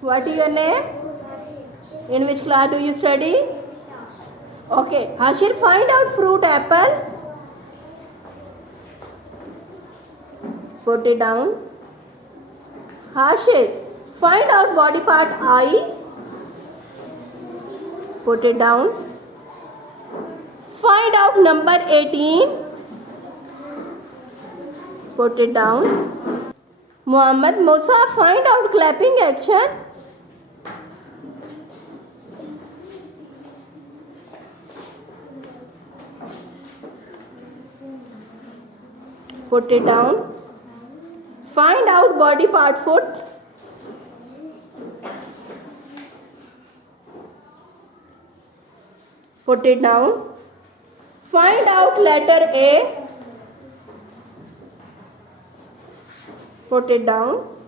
What is your name? In which class do you study? Okay. Hashir, find out fruit apple. Put it down. Hashir, find out body part eye. Put it down. Find out number 18. Put it down. Muhammad Musa, find out clapping action. Put it down. Find out body part foot. Put it down. Find out letter A. Put it down.